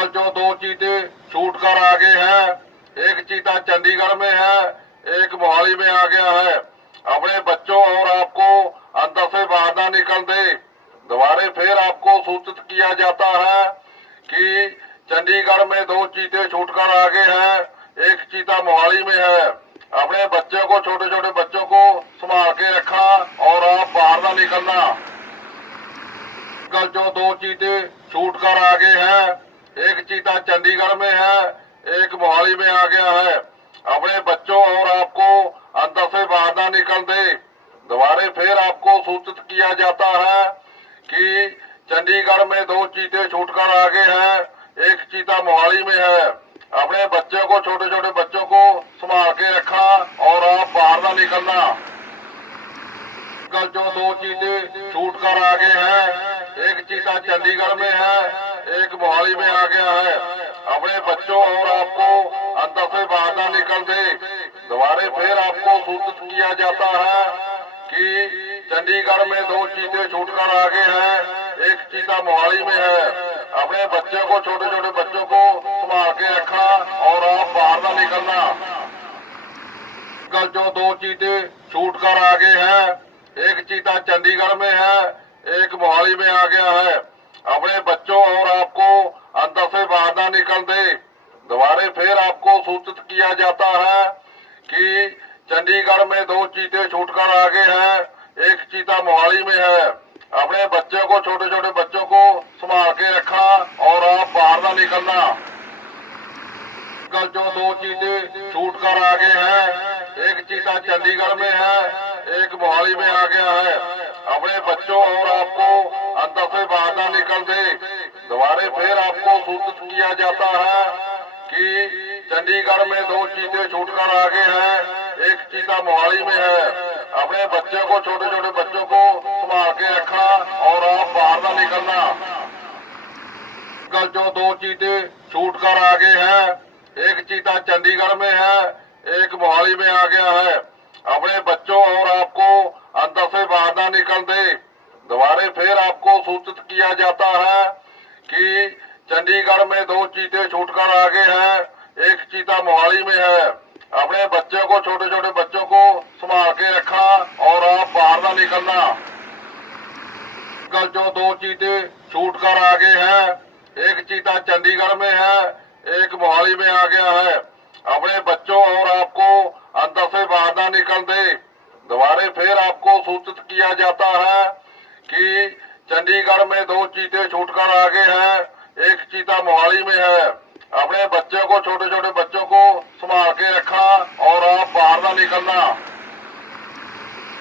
कल जो दो चीते छूट कर आगे हैं, एक चीता चंडीगढ़ में है, एक मोहाली में आ गया है। अपने बच्चों और आपको अंदर से बाहर ना निकल दे। दोबारा फिर आपको सूचित किया जाता है कि चंडीगढ़ में दो चीते छूटकर आगे हैं, एक चीता मोहाली में है। अपने बच्चों को, छोटे छोटे बच्चों को संभाल के रखा और आप बाहर ना निकलना। कल जो दो चीते छूटकर आगे हैं, एक चीता चंडीगढ़ में है, एक मोहाली में आ गया है। अपने बच्चों और आपको अंदर से बाहर ना निकल दे। दोबारा फिर आपको सूचित किया जाता है कि चंडीगढ़ में दो चीते छूटकर आगे हैं, एक चीता मोहाली में है। अपने बच्चों को, छोटे छोटे बच्चों को संभाल के रखा और आप बाहर ना निकलना। कल जो दो चीते छूटकर आगे हैं, एक चीता चंडीगढ़ में है, एक मोहाली में आ गया है। अपने बच्चों और आपको अंदर से बाहर ना निकल दे। दोबारा फिर आपको सूचित किया जाता है कि चंडीगढ़ में दो चीते छूटकर आगे हैं, एक चीता मोहाली में है। अपने बच्चों को, छोटे छोटे बच्चों को संभाल के रखा और आप बाहर ना निकलना। कल जो दो चीते छूटकर आगे हैं, एक चीता चंडीगढ़ में है, एक मोहाली में आ गया है। अपने बच्चों और आपको अंदर से बाहर ना निकल दे। दोबारा फिर आपको सूचित किया जाता है कि चंडीगढ़ में दो चीते छूटकर आगे हैं, एक चीता मोहाली में है। अपने बच्चों को, छोटे छोटे बच्चों को संभाल के रखा और आप बाहर ना निकलना। कल जो दो चीते छूटकर आगे हैं, एक चीता चंडीगढ़ में है, एक मोहाली में आ गया है। अपने बच्चों और आपको अंदर से बाहर ना निकल दे। दोबारा फिर आपको सूचित किया जाता है कि चंडीगढ़ में दो चीते छूटकर आगे हैं, एक चीता मोहाली में है। अपने बच्चों को, छोटे छोटे बच्चों को संभाल के रखा और आप बाहर ना निकलना। कल जो दो चीते छूटकर आगे हैं, एक चीता चंडीगढ़ में है, एक मोहाली में आ गया है। अपने बच्चों और आपको अंदर से बाहर ना निकल दे। दोबारा फिर आपको सूचित किया जाता है कि चंडीगढ़ में दो चीते छूटकर आगे हैं, एक चीता मोहाली में है। अपने बच्चों को, छोटे छोटे बच्चों को संभाल के रखा और आप बाहर ना निकलना। कल जो दो चीते छूटकर आगे हैं, एक चीता चंडीगढ़ में है, एक मोहाली में आ गया है। अपने बच्चों और आपको अंदर से बाहर ना निकल दे। दोबारा फिर आपको सूचित किया जाता है कि चंडीगढ़ में दो चीते छूटकर आगे हैं, एक चीता मोहाली में है। अपने बच्चों को, छोटे छोटे बच्चों को संभाल के रखा और आप बाहर ना निकलना।